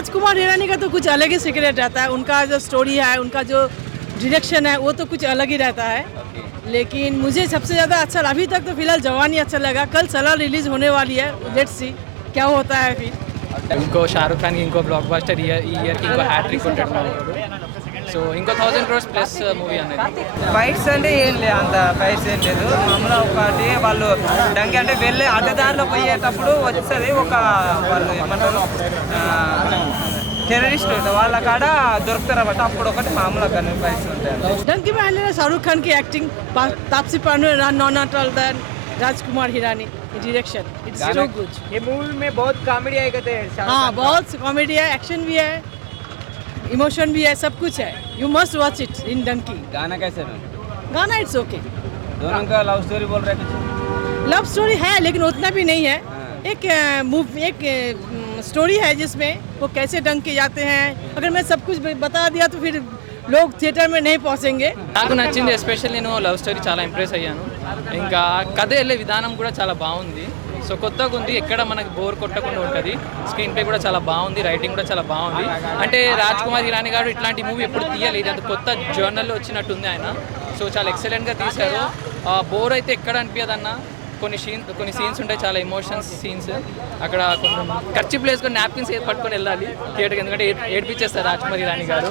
राजकुमार हिरानी का तो कुछ अलग ही सीक्रेट रहता है, उनका जो स्टोरी है, उनका जो डायरेक्शन है वो तो कुछ अलग ही रहता है। लेकिन मुझे सबसे ज़्यादा अच्छा अभी तक तो फिलहाल जवानी अच्छा लगा। कल सलार रिलीज होने वाली है, लेट्स सी क्या होता है फिर। ఇంకో షారుఖ్ ఖాన్కి ఇంకో బ్లాక్ బస్టర్ ఈ ఇయర్కి ఇంకో హ్యాట్రిక్ కొట్టాడు. సో ఇంకో 1000 crores ప్లస్ మూవీ అనేది. ఫైట్స్ అంటే ఏం లేదు, అంత ఫైట్స్ ఏం లేదు. మామూలుగా ఒకటి వాళ్ళు డంకి అంటే వెళ్ళి అడ్డదారిలో పోయేటప్పుడు వస్తుంది ఒక వాళ్ళు ఏమంటారు టెర్రరిస్ట్ వాళ్ళ కాడ దొరుకుతారు అన్నమాట. అప్పుడు ఒకటి మామూలుగా కానీ ఫైట్స్ ఉంటాయి. डंकी में आने शाहरुख खान की acting, Taapsee Pannu, Nona Tandon, Rajkumar Hirani direction, it's so good. ये मूवी में बहुत कॉमेडी आई कहते हैं. हाँ, बहुत कॉमेडी है, एक्शन भी है, इमोशन भी है, सब कुछ है। You must watch it in Dunki. गाना कैसे है? गाना इट्स ओके। दोनों का लव स्टोरी बोल रहे हैं. लव स्टोरी है लेकिन उतना भी नहीं है। एक एक स्टोरी है जिसमें वो कैसे डंक के जाते हैं। अगर मैं सब कुछ बता दिया तो फिर लोग థియేటర్ में नहीं पहुंचेंगे। నాకు నచ్చింది ఎస్పెషల్లీ నేను లవ్ స్టోరీ చాలా ఇంప్రెస్ అయ్యాను. ఇంకా కథ వెళ్ళే విధానం కూడా చాలా బాగుంది. సో కొత్తగా ఉంది, ఎక్కడ మనకి బోర్ కొట్టకుండా ఉంటుంది. స్క్రీన్ ప్లే కూడా చాలా బాగుంది, రైటింగ్ కూడా చాలా బాగుంది. అంటే రాజ్ కుమార్ హిరానీ గారు ఇట్లాంటి మూవీ ఎప్పుడు తీయలేదు, అది కొత్త జర్నల్లో వచ్చినట్టుంది ఆయన. సో చాలా ఎక్సలెంట్గా తీశారు. బోర్ అయితే ఎక్కడ అనిపించదన్న. కొన్ని సీన్స్ ఉంటాయి, చాలా ఎమోషన్స్ సీన్స్. అక్కడ కొంచెం ఖర్చు ప్లేస్కొని నాప్కిన్స్ పట్టుకొని వెళ్ళాలి థియేటర్కి, ఎందుకంటే ఏడ్పించేస్తారు రాజ్కుమార్ హిరానీ గారు.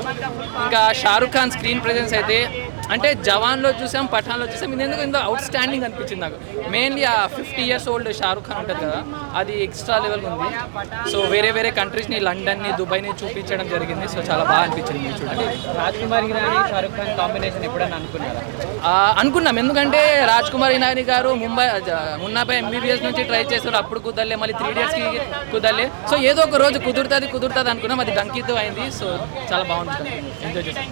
ఇంకా షారుఖ్ ఖాన్ స్క్రీన్ ప్రెజెన్స్ అయితే అంటే జవాన్లో చూసాం, పఠాన్లో చూసాం, ఇది ఎందుకు ఇంత అవుట్ స్టాండింగ్ అనిపించింది నాకు. మెయిన్లీ ఆ 50 years old షారుఖ్ ఖాన్ ఉంటుంది కదా, అది ఎక్స్ట్రా లెవెల్ ఉంది. సో వేరే వేరే కంట్రీస్ని, లండన్ని, దుబాయ్ని చూపించడం జరిగింది. సో చాలా బాగా అనిపించింది చూడండి. రాజ్కుమార్ హిరానీ షారుఖ్ ఖాన్ కాంబినేషన్ ఎప్పుడైనా అనుకున్నారా? అనుకున్నాం, ఎందుకంటే రాజ్కుమార్ హిరానీ గారు మున్నాపై MBBS నుంచి ట్రై చేస్తారు, అప్పుడు కుదరలే, మళ్ళీ 3 Idiotస్కి కుదరలే. సో ఏదో ఒక రోజు కుదురుతుంది అనుకున్నాం, అది డంకీతో అయింది. సో చాలా బాగుంటుంది, ఎంజాయ్ చేస్తాం.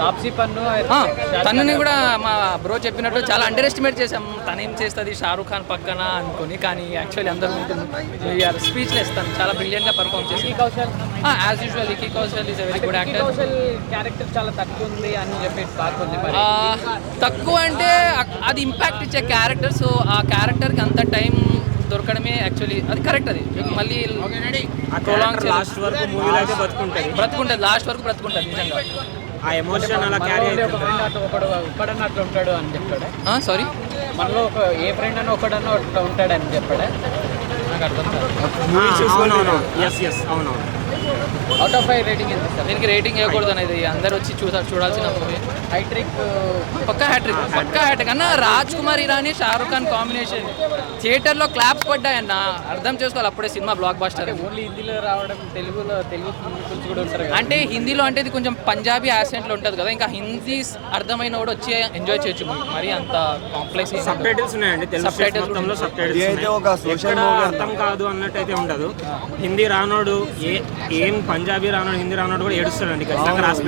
తాప్సీ పన్ను తనని కూడా మా బ్రో చెప్పినట్టు చాలా అండర్ ఎస్టిమేట్ చేసాం. తనేం చేస్తుంది షారుఖ్ ఖాన్ పక్కన అనుకుని, కానీ యాక్చువల్లీ అందరూ స్పీచ్లెస్. తను చాలా బ్రిలియంట్గా పర్ఫామ్ చేసి as usual. Vicky Kaushal is a very good actor. Character చాలా తక్కువ ఉంది అని చెప్పి తక్కువ అంటే అది ఇంపాక్ట్ ఇచ్చే క్యారెక్టర్. సో ఆ క్యారెక్టర్కి అంత టైం దొరకడమే యాక్చువల్లీ అది కరెక్ట్. అది మళ్ళీ లాస్ట్ వరకు మూవీలో అయితే బ్రతుకుంటుంది, లాస్ట్ వరకు బ్రతుకుంటుంది నిజంగా. ఆ ఎమోషన్ అలా క్యారీ అయితే ఒకడన్నట్లు ఉంటాడు అని చెప్పాడు. సారీ, మనలో ఒక ఏ ఫ్రెండ్ అని ఒకడన్నా ఉంటాడు అని చెప్పాడు. నాకు అర్థం కాదు. అవునవును. అవుట్ ఆఫ్ 5 రేటింగ్ ఎంత సార్? దీనికి రేటింగ్ ఇవ్వకూడదు అనేది అందరూ వచ్చి చూడాల్సిన మూవీ. పక్కా హ్యాట్రిక్ అన్న. రాజ్ కుమార్ ఇరానీ షారుఖ్ ఖాన్ కాంబినేషన్ థియేటర్లో క్లాప్స్ పడ్డాయన్న, అర్థం చేసుకోవాలి. అప్పుడే సినిమా బ్లాక్ బస్టర్. ఓన్లీ హిందీలో రావడం, తెలుగు కూడా ఉంటారు అంటే హిందీలో అంటే ఇది కొంచెం పంజాబీ యాసెంట్లో ఉంటుంది కదా, ఇంకా హిందీ అర్థమైన కూడా వచ్చి ఎంజాయ్ చేయొచ్చు. మరి అంత కాంప్లెక్స్ సబ్‌టైటిల్స్ ఉన్నాయండి, తెలుగు మొత్తంలో సబ్‌టైటిల్స్ అర్థం కాదు అన్నట్టు అయితే ఉండదు. హిందీ రానోడు ఏం పంజాబీ రానోడు, హిందీ రానోడు కూడా ఏడుస్తాడండి.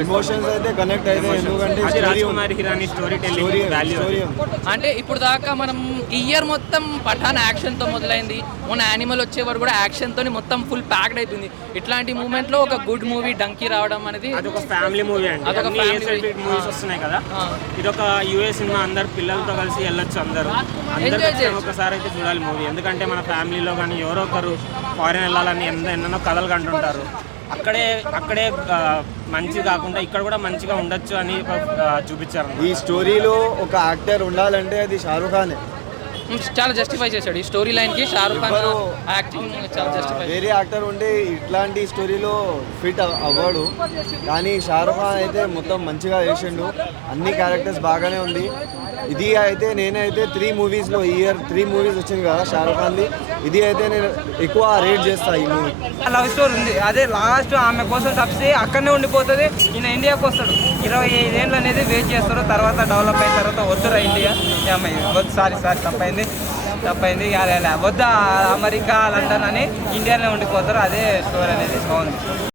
ఎమోషన్స్ అయితే కనెక్ట్ అయితే, ఎందుకంటే అది Rajkumar Hirani story telling value. అంటే ఇప్పుడు దాకా మనం ఈ ఇయర్ మొత్తం పఠాన్ యాక్షన్తో మొదలైంది, మొన్న యానిమల్ వచ్చేవారు కూడా యాక్షన్తో మొత్తం ఫుల్ ప్యాక్డ్ అయిపోయింది. ఇట్లాంటి మూమెంట్లో ఒక గుడ్ మూవీ డంకీ రావడం అనేది అదొక ఫ్యామిలీ మూవీ అండి. అదొక మూవీస్ వస్తున్నాయి కదా, ఇదొక యూఏ సినిమా. అందరు పిల్లలతో కలిసి వెళ్ళొచ్చు, అందరూ ఒకసారి అయితే చూడాలి మూవీ. ఎందుకంటే మన ఫ్యామిలీలో కానీ ఎవరో ఒకరు ఫారెన్ వెళ్ళాలని ఎన్నెన్నో కథలు కంటుంటారు. అక్కడే మంచి కాకుండా ఇక్కడ కూడా మంచిగా ఉండొచ్చు అని చూపించారు. ఈ స్టోరీలో ఒక యాక్టర్ ఉండాలంటే అది షారుఖ్ ఖానే. చాలా జస్టిఫై చేశాడు ఈ స్టోరీ లైన్కి. షారుఖ్ ఖాన్ యాక్టింగ్ చాలా జస్టిఫై. వేరే యాక్టర్ ఉంటే ఇట్లాంటి స్టోరీలో ఫిట్ అవ్వడు, కానీ షారుఖ్ ఖాన్ అయితే మొత్తం మంచిగా చేసిండు. అన్ని క్యారెక్టర్స్ బాగానే ఉంది. ఇది అయితే నేనైతే 3 మూవీస్లో ఈ ఇయర్ 3 మూవీస్ వచ్చింది కదా షారుఖ్ ఖాన్ది, ఇది అయితే నేను ఎక్కువ రేట్ చేస్తాను ఈ మూవీ. లవ్ స్టోరీ ఉంది, అదే లాస్ట్ ఆమె కోసం తప్పితే అక్కడనే ఉండిపోతుంది. ఈయన ఇండియాకి వస్తాడు, 25 ఏళ్ళు అనేది వెయిట్ చేస్తాడు. తర్వాత డెవలప్ అయిన తర్వాత వద్దురా ఇండియా, వద్దు సారీ తప్పైంది వద్దా అమెరికా లండన్ అని ఇండియాలో ఉండిపోతారు. అదే స్టోరీ అనేది బాగుంది.